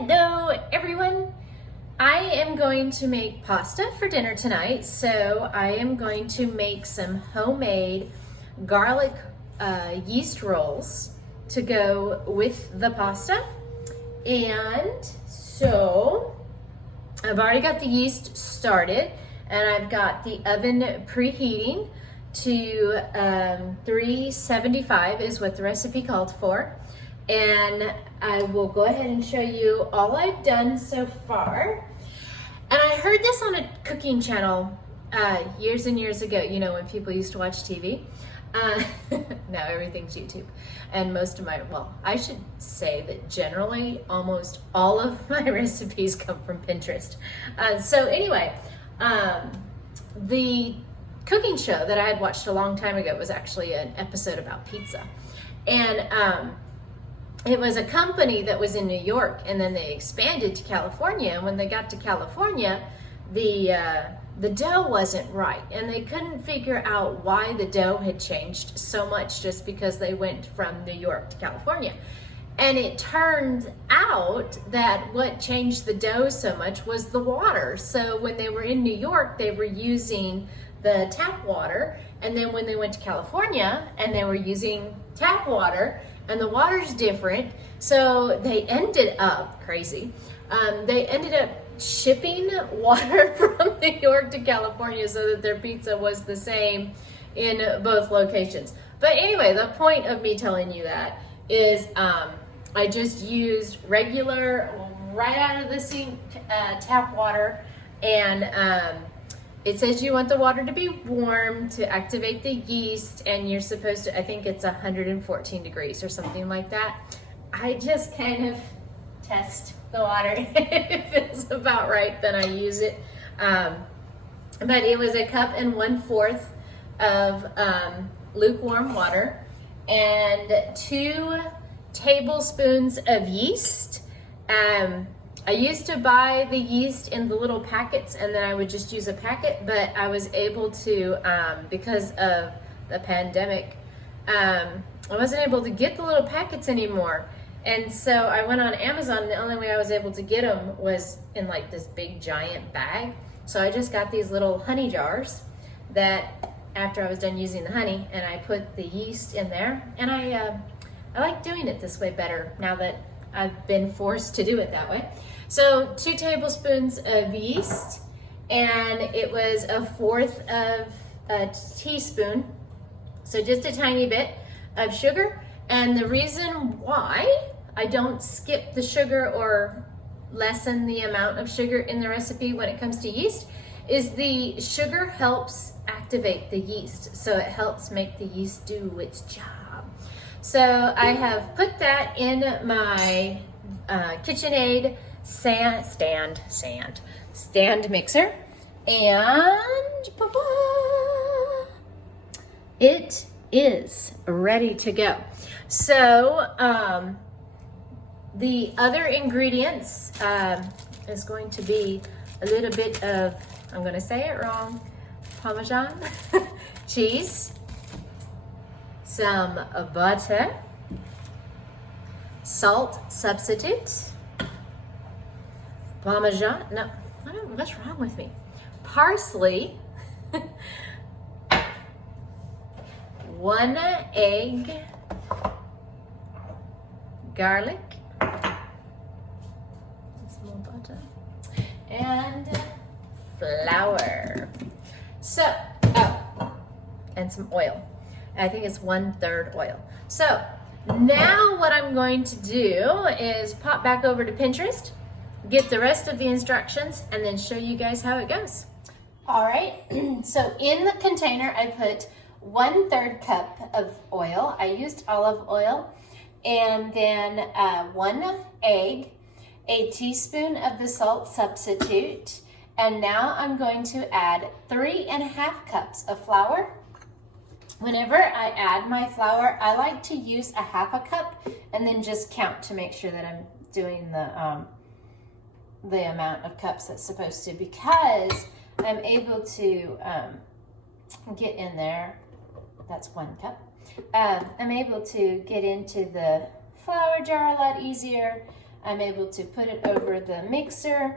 Hello everyone! I am going to make pasta for dinner tonight, so I am going to make some homemade garlic yeast rolls to go with the pasta. And so I've already got the yeast started and I've got the oven preheating to 375 is what the recipe called for. And I will go ahead and show you all I've done so far. And I heard this on a cooking channel years and years ago, you know, when people used to watch TV. Now everything's YouTube. And most of my, well, I should say that generally almost all of my recipes come from Pinterest. So anyway, the cooking show that I had watched a long time ago was actually an episode about pizza. And it was a company that was in New York, and then they expanded to California. And when they got to California, the dough wasn't right, and they couldn't figure out why the dough had changed so much just because they went from New York to California. And it turned out that what changed the dough so much was the water. So when they were in New York, they were using the tap water, and then when they went to California and they were using tap water, and the water's different, so they ended up, crazy, they ended up shipping water from New York to California so that their pizza was the same in both locations. But anyway, the point of me telling you that is I just used regular, right out of the sink tap water, and it says you want the water to be warm to activate the yeast, and you're supposed to, I think it's 114 degrees or something like that. I just kind of test the water. If it's about right, then I use it. But it was 1 cup of lukewarm water and 2 tablespoons of yeast. I used to buy the yeast in the little packets, and then I would just use a packet, but I was able to, because of the pandemic, I wasn't able to get the little packets anymore. And so I went on Amazon, and the only way I was able to get them was in like this big giant bag. So I just got these little honey jars that after I was done using the honey, and I put the yeast in there, and I like doing it this way better now that I've been forced to do it that way. So 2 tablespoons of yeast, and it was 1/4 of a teaspoon, so just a tiny bit of sugar. And the reason why I don't skip the sugar or lessen the amount of sugar in the recipe when it comes to yeast is the sugar helps activate the yeast, so it helps make the yeast do its job. So I have put that in my KitchenAid stand mixer, and it is ready to go. So the other ingredients is going to be a little bit of, I'm going to say it wrong, Parmesan cheese, some butter, salt substitute, Parmesan, no, I don't know what's wrong with me, parsley, 1 egg, garlic, some more butter, and flour. So, and some oil. I think it's 1/3 oil. So now what I'm going to do is pop back over to Pinterest, get the rest of the instructions, and then show you guys how it goes. All right, so in the container I put 1/3 cup of oil. I used olive oil, and then 1 egg, a teaspoon of the salt substitute, and now I'm going to add 3.5 cups of flour. Whenever I add my flour, I like to use 1/2 cup and then just count to make sure that I'm doing the amount of cups that's supposed to, because I'm able to get in there. That's 1 cup. I'm able to get into the flour jar a lot easier I'm able to put it over the mixer.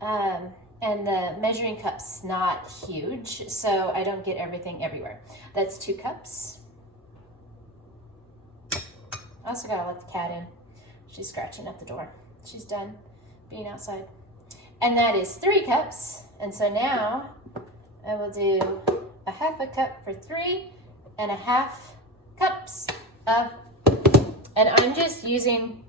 And the measuring cup's not huge, so I don't get everything everywhere. That's 2 cups. Also gotta let the cat in. She's scratching at the door. She's done being outside. And that is 3 cups. And so now I will do 1/2 cup for 3 and 1/2 cups of, and I'm just using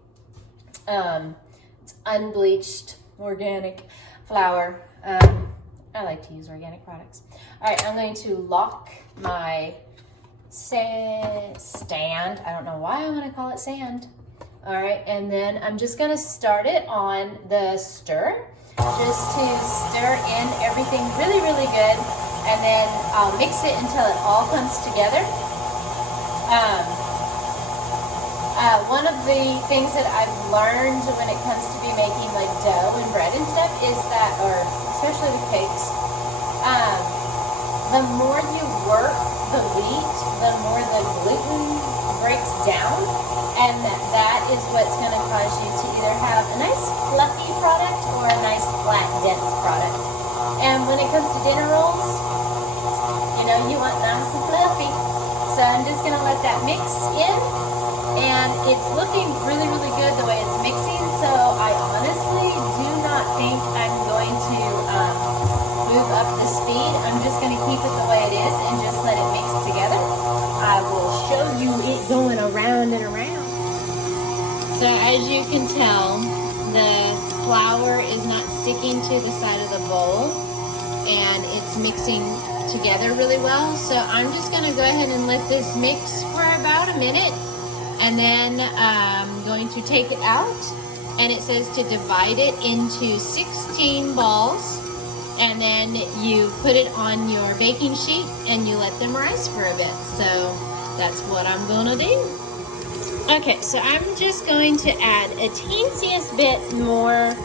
it's unbleached organic flour. I like to use organic products. All right, I'm going to lock my stand. I don't know why I want to call it sand. All right, and then I'm just gonna start it on the stir, just to stir in everything really, really good, and then I'll mix it until it all comes together. One of the things that I've learned when it comes to be making like dough and bread and stuff is that, or especially with cakes, the more you work the wheat, the more the gluten breaks down, and that is what's going to cause you to either have a nice fluffy product or a nice flat, dense product. And when it comes to dinner rolls, you know, you want nice and fluffy. So I'm just going to let that mix in. And it's looking really, really good the way it's mixing, so I honestly do not think I'm going to move up the speed. I'm just going to keep it the way it is and just let it mix together. I will show you it going around and around. So as you can tell, the flour is not sticking to the side of the bowl, and it's mixing together really well. So I'm just going to go ahead and let this mix for about a minute. And then I'm going to take it out, and it says to divide it into 16 balls, and then you put it on your baking sheet and you let them rise for a bit. So that's what I'm gonna do. Okay, so I'm just going to add a teensiest bit more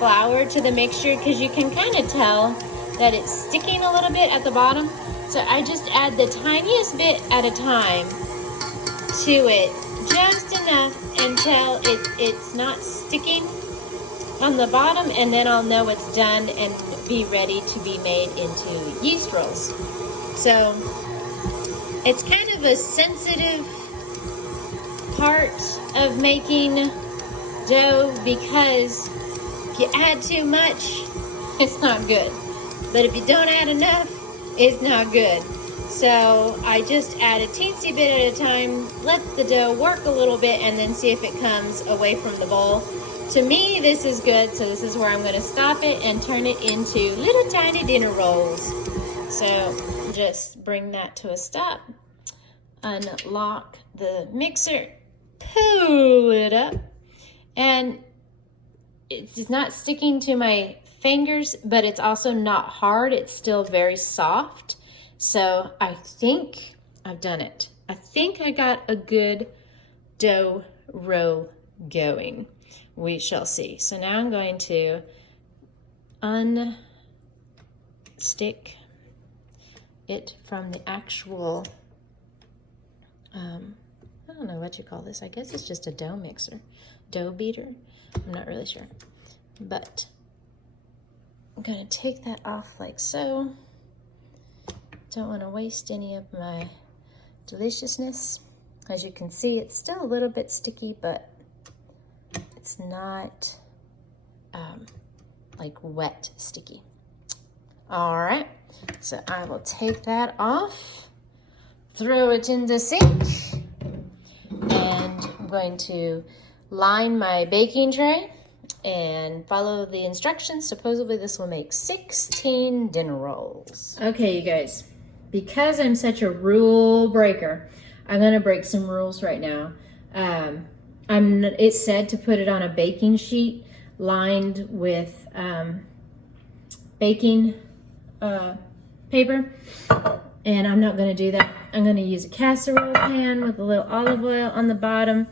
flour to the mixture, because you can kind of tell that it's sticking a little bit at the bottom. So I just add the tiniest bit at a time to it, just enough until it's not sticking on the bottom, and then I'll know it's done and be ready to be made into yeast rolls. So it's kind of a sensitive part of making dough, because if you add too much, it's not good. But if you don't add enough, it's not good. So I just add a teensy bit at a time, let the dough work a little bit, and then see if it comes away from the bowl. To me, this is good, so this is where I'm going to stop it and turn it into little tiny dinner rolls. So just bring that to a stop, unlock the mixer, pull it up, and it's not sticking to my fingers, but it's also not hard. It's still very soft. So I think I've done it. I think I got a good dough roll going. We shall see. So now I'm going to unstick it from the actual, I don't know what you call this. I guess it's just a dough mixer, dough beater. I'm not really sure. But I'm going to take that off like so. Don't want to waste any of my deliciousness. As you can see, it's still a little bit sticky, but it's not like wet sticky. All right, so I will take that off, throw it in the sink, and I'm going to line my baking tray and follow the instructions. Supposedly this will make 16 dinner rolls. Okay, you guys. Because I'm such a rule breaker, I'm gonna break some rules right now. It said to put it on a baking sheet lined with baking paper, and I'm not gonna do that. I'm gonna use a casserole pan with a little olive oil on the bottom.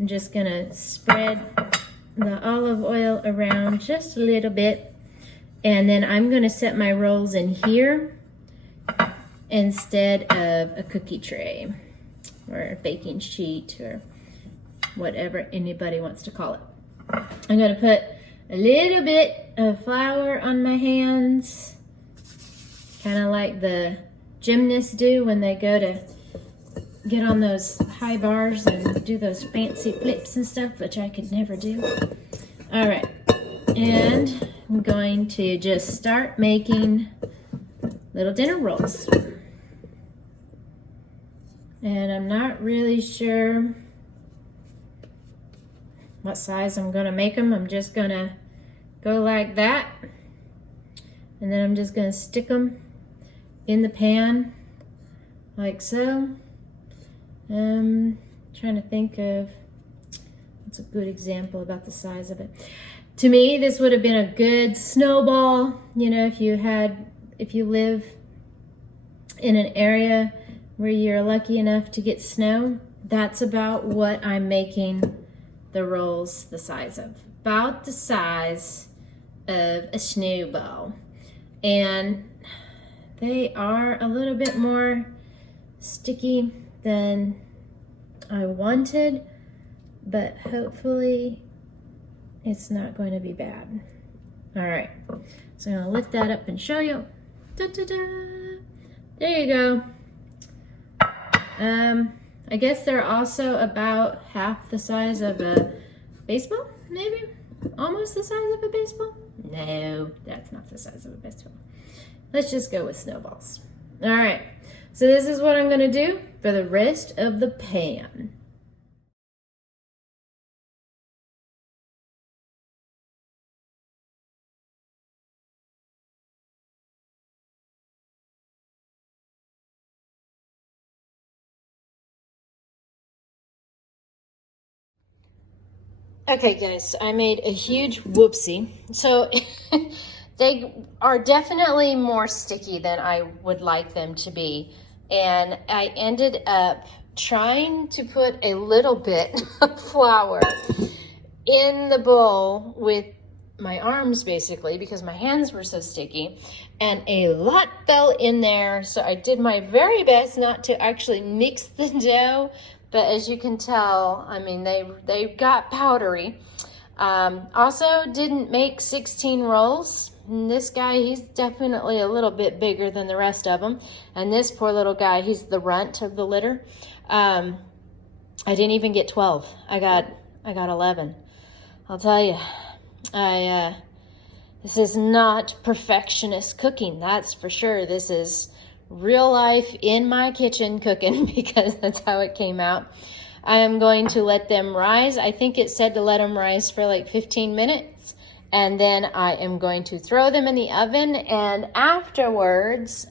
I'm just gonna spread the olive oil around just a little bit, and then I'm gonna set my rolls in here instead of a cookie tray or a baking sheet or whatever anybody wants to call it. I'm gonna put a little bit of flour on my hands, kind of like the gymnasts do when they go to get on those high bars and do those fancy flips and stuff, which I could never do. All right, and I'm going to just start making little dinner rolls. And I'm not really sure what size I'm gonna make them. I'm just gonna go like that, and then I'm just gonna stick them in the pan like so. Trying to think of what's a good example about the size of it. To me, this would have been a good snowball, you know, if you live in an area where you're lucky enough to get snow. That's about what I'm making the rolls the size of. About the size of a snowball. And they are a little bit more sticky than I wanted, but hopefully it's not going to be bad. All right, so I'm gonna lift that up and show you. Da-da-da. There you go. I guess they're also about half the size of a baseball, maybe? Almost the size of a baseball? No, that's not the size of a baseball. Let's just go with snowballs. All right, so this is what I'm gonna do for the rest of the pan. Okay guys, I made a huge whoopsie. So they are definitely more sticky than I would like them to be. And I ended up trying to put a little bit of flour in the bowl with my arms basically, because my hands were so sticky, and a lot fell in there. So I did my very best not to actually mix the dough. But as you can tell, I mean, they got powdery. Also didn't make 16 rolls. And this guy, he's definitely a little bit bigger than the rest of them. And this poor little guy, he's the runt of the litter. I didn't even get 12. I got 11. I'll tell you, this is not perfectionist cooking, that's for sure. This is real life in my kitchen cooking, because that's how it came out. I am going to let them rise. I think it said to let them rise for like 15 minutes. And then I am going to throw them in the oven. And afterwards,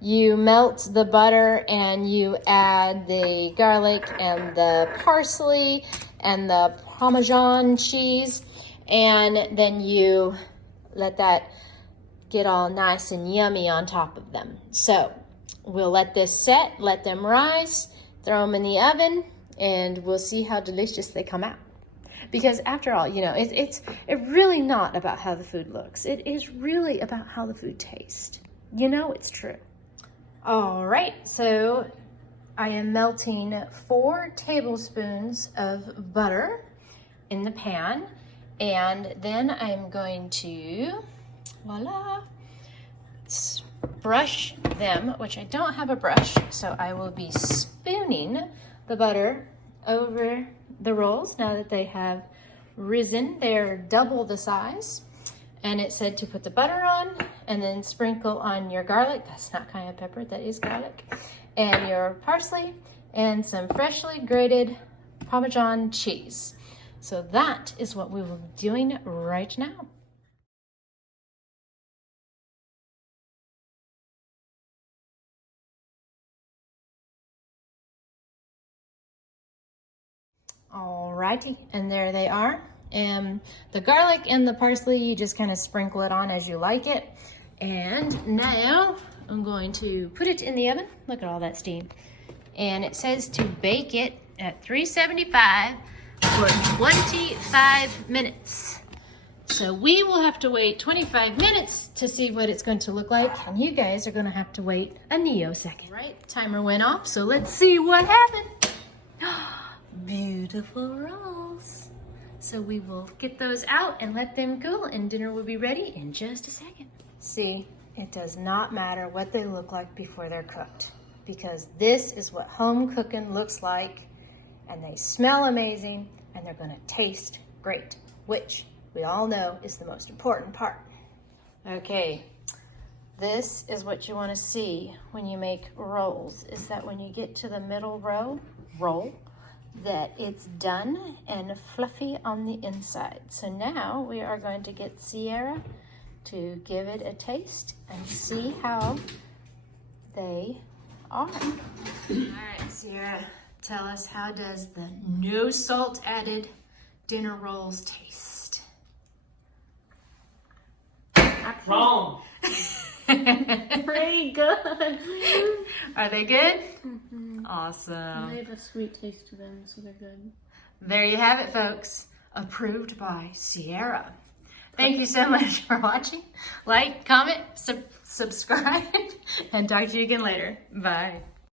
you melt the butter and you add the garlic and the parsley and the Parmesan cheese. And then you let that get all nice and yummy on top of them. So we'll let this set, let them rise, throw them in the oven, and we'll see how delicious they come out. Because after all, you know, it's really not about how the food looks. It is really about how the food tastes. You know it's true. All right, so I am melting 4 tablespoons of butter in the pan, and then I'm going to voila, brush them, which I don't have a brush, so I will be spooning the butter over the rolls now that they have risen. They're double the size. And it said to put the butter on and then sprinkle on your garlic. That's not cayenne pepper, that is garlic. And your parsley and some freshly grated Parmesan cheese. So that is what we will be doing right now. Alrighty, and there they are. And the garlic and the parsley, you just kind of sprinkle it on as you like it. And now I'm going to put it in the oven. Look at all that steam. And it says to bake it at 375 for 25 minutes. So we will have to wait 25 minutes to see what it's going to look like. And you guys are going to have to wait a neosecond. Right, timer went off, so let's see what happened. Beautiful rolls. So we will get those out and let them cool, and dinner will be ready in just a second. See, it does not matter what they look like before they're cooked, because this is what home cooking looks like, and they smell amazing, and they're gonna taste great, which we all know is the most important part. Okay, this is what you wanna see when you make rolls, is that when you get to the middle roll, that it's done and fluffy on the inside. So now we are going to get Sierra to give it a taste and see how they are. All right, Sierra, tell us, how does the no salt added dinner rolls taste? Wrong. Pretty good. Are they good? Mm-hmm. Awesome. They have a sweet taste to them, so they're good. There you have it, folks. Approved by Sierra. Thank you so much for watching. Like, comment, subscribe, and talk to you again later. Bye.